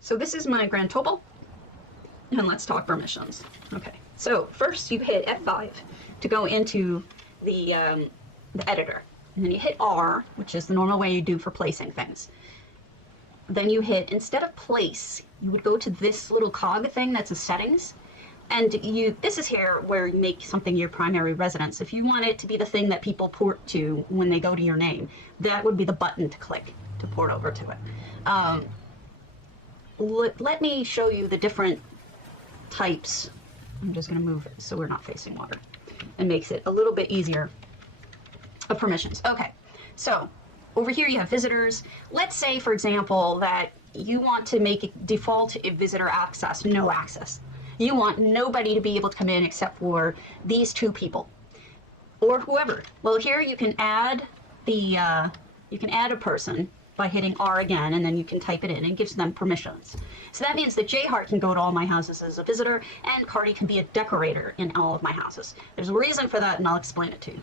So this is my grand total, and let's talk permissions. Okay, so first you hit F5 to go into the editor, and then you hit R, which is the normal way you do for placing things. Then you hit, instead of place, you would go to this little cog thing that's a settings, and this is here where you make something your primary residence. If you want it to be the thing that people port to when they go to your name, that would be the button to click to port over to it. Let me show you the different types. I'm just going to move it so we're not facing water, and makes it a little bit easier of permissions. Okay, so over here you have visitors. Let's say, for example, that you want to make it default visitor access, no access. You want nobody to be able to come in except for these two people or whoever. Well, here you can add a person by hitting R again, and then you can type it in, and it gives them permissions. So that means that Jhart can go to all my houses as a visitor, and Cardi can be a decorator in all of my houses. There's a reason for that, and I'll explain it to you.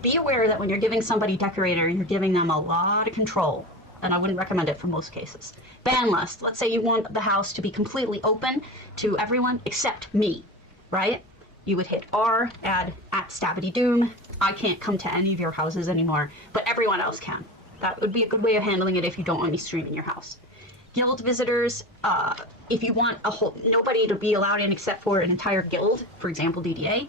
Be aware that when you're giving somebody decorator, you're giving them a lot of control, and I wouldn't recommend it for most cases. Ban list. Let's say you want the house to be completely open to everyone except me, right? You would hit R, add @Stabity-Doom. I can't come to any of your houses anymore, but everyone else can. That would be a good way of handling it if you don't want me streaming your house. Guild visitors, if you want nobody to be allowed in except for an entire guild, for example, DDA,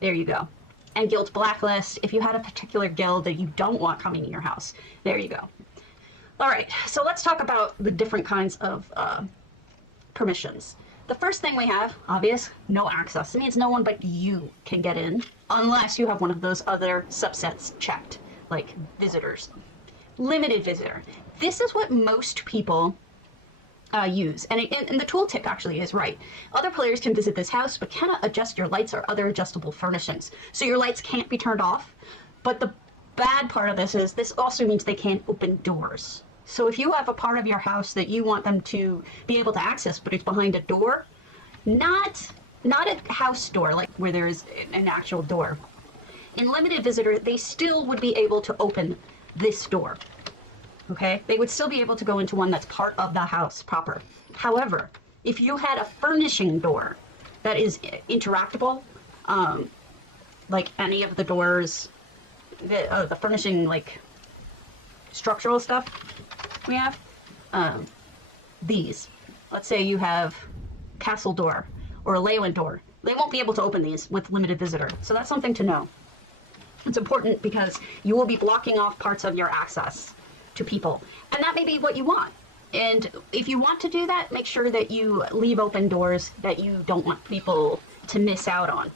there you go. And guild blacklist, if you had a particular guild that you don't want coming to your house, there you go. All right, so let's talk about the different kinds of permissions. The first thing we have, obvious, no access. It means no one but you can get in unless you have one of those other subsets checked, like visitors. Limited visitor. This is what most people use, and the tooltip actually is right. Other players can visit this house but cannot adjust your lights or other adjustable furnishings. So your lights can't be turned off, but the bad part of this is this also means they can't open doors. So if you have a part of your house that you want them to be able to access, but it's behind a door, not a house door like where there is an actual door. In limited visitor, they still would be able to open this door. Okay, they would still be able to go into one that's part of the house proper. However, if you had a furnishing door that is interactable, like any of the doors, the furnishing, like structural stuff we have, these. Let's say you have castle door or a Leyland door. They won't be able to open these with limited visitor. So that's something to know. It's important because you will be blocking off parts of your access to people, and that may be what you want. And if you want to do that, make sure that you leave open doors that you don't want people to miss out on.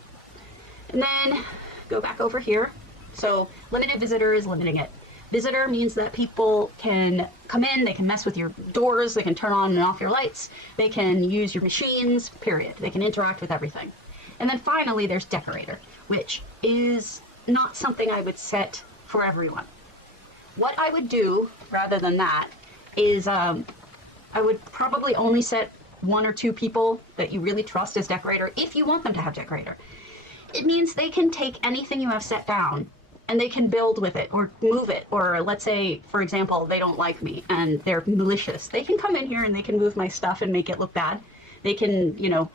And then go back over here. So limited visitor is limiting it. Visitor means that people can come in, they can mess with your doors, they can turn on and off your lights, they can use your machines, period. They can interact with everything. And then finally there's decorator, which is not something I would set for everyone. What I would do, rather than that, is I would probably only set 1 or 2 people that you really trust as decorator, if you want them to have decorator. It means they can take anything you have set down, and they can build with it, or move it, or let's say, for example, they don't like me, and they're malicious. They can come in here and they can move my stuff and make it look bad. They can, you know,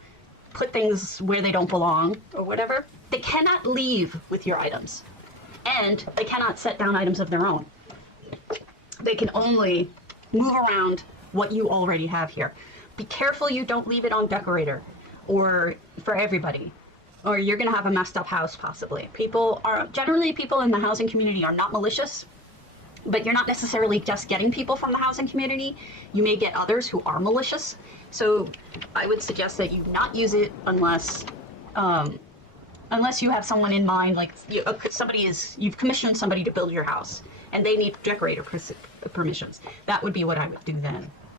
put things where they don't belong, or whatever. They cannot leave with your items, and they cannot set down items of their own. They can only move around what you already have here. Be careful you don't leave it on decorator or for everybody, or you're going to have a messed up house possibly. Generally people in the housing community are not malicious, but you're not necessarily just getting people from the housing community. You may get others who are malicious. So I would suggest that you not use it unless you have someone in mind, like you've commissioned somebody to build your house and they need decorator permissions. That would be what I would do then.